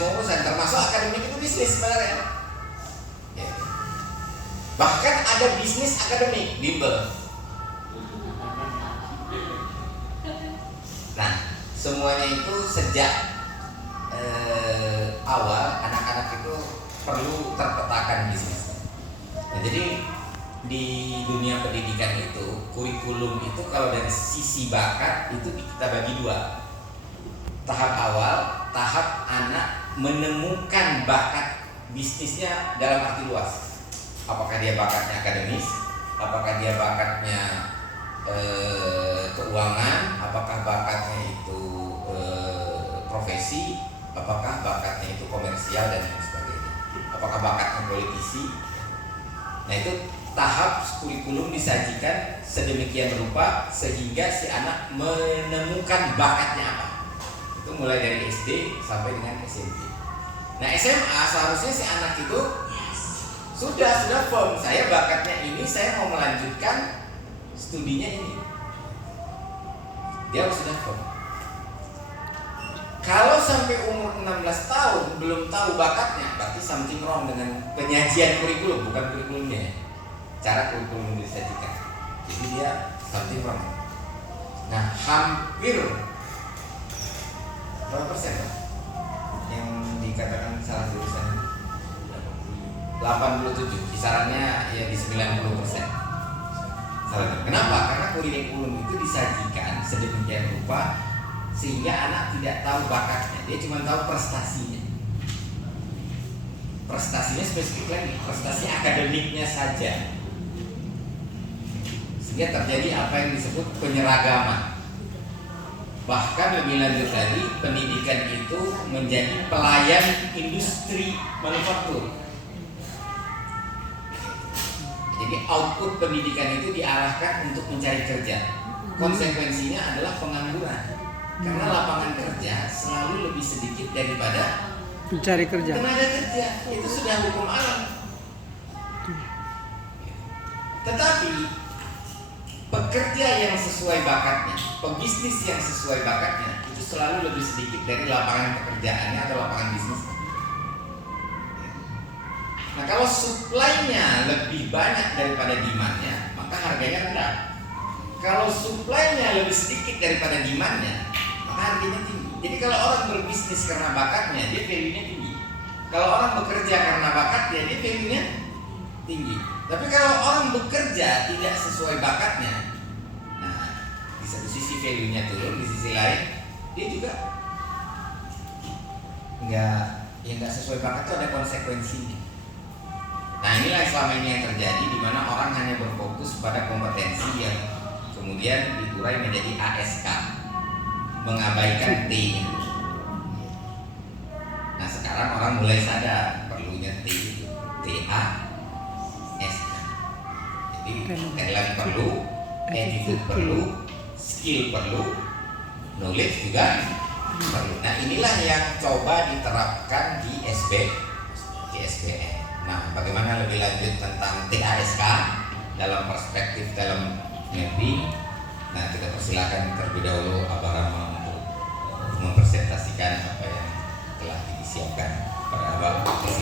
semua urusan, termasuk akademik itu bisnis sebenarnya. Ya. Bahkan ada bisnis akademik, bimbel. Nah, semuanya itu sejak awal anak-anak itu perlu terpetakan bisnis. Nah, jadi di dunia pendidikan itu kurikulum itu kalau dari sisi bakat itu kita bagi dua. Tahap awal, tahap anak menemukan bakat bisnisnya dalam arti luas. Apakah dia bakatnya akademis, apakah dia bakatnya keuangan, apakah bakatnya itu profesi, apakah bakatnya itu komersial dan lain sebagainya, apakah bakatnya politisi. Nah, itu tahap kurikulum disajikan sedemikian rupa sehingga si anak menemukan bakatnya apa. Itu mulai dari SD sampai dengan SMP. Nah, SMA seharusnya si anak itu sudah firm, saya bakatnya ini, saya mau melanjutkan studinya ini. Dia sudah firm. Kalau sampai umur 16 tahun belum tahu bakatnya, berarti something wrong dengan penyajian kurikulum, bukan kurikulumnya. Cara kurikulum disajikan. Jadi dia something wrong. Nah, hampir berapa persen yang dikatakan salah jurusan? 87, kisarannya ya di 90%. Kenapa? Karena kurikulum itu disajikan sedemikian rupa sehingga anak tidak tahu bakatnya, dia cuma tahu prestasinya. Prestasinya spesifik lagi, prestasi akademiknya saja. Sehingga terjadi apa yang disebut penyeragaman. Bahkan lebih lanjut lagi, pendidikan itu menjadi pelayan industri manufaktur. Jadi output pendidikan itu diarahkan untuk mencari kerja. Konsekuensinya adalah pengangguran. Karena lapangan kerja selalu lebih sedikit daripada mencari kerja. Tenaga kerja. Itu sudah hukum alam. Tetapi pekerja yang sesuai bakatnya, pebisnis yang sesuai bakatnya itu selalu lebih sedikit dari lapangan pekerjaannya atau lapangan bisnisnya. Nah, kalau supply-nya lebih banyak daripada demand-nya, maka harganya rendah. Kalau supply-nya lebih sedikit daripada demand-nya, maka harganya tinggi. Jadi kalau orang berbisnis karena bakatnya, dia value-nya tinggi. Kalau orang bekerja karena bakatnya, dia value-nya tinggi. Tapi kalau orang bekerja tidak sesuai bakatnya, nah, di satu sisi value-nya turun, di sisi lain dia juga nggak sesuai bakat, itu ada konsekuensinya. Nah, inilah selama ini yang terjadi, di mana orang hanya berfokus pada kompetensi yang kemudian dikurai menjadi ASK, mengabaikan T-nya. Nah, sekarang orang mulai sadar perlunya T, TA, SK. Jadi talent perlu, attitude perlu, skill perlu, knowledge juga perlu. Nah, inilah yang coba diterapkan di SBM. Nah, bagaimana lebih lanjut tentang TASK dalam perspektif dalam mapping? Nah, kita persilakan terlebih dahulu Abah Rama untuk mempresentasikan apa yang telah disiapkan pada Abah.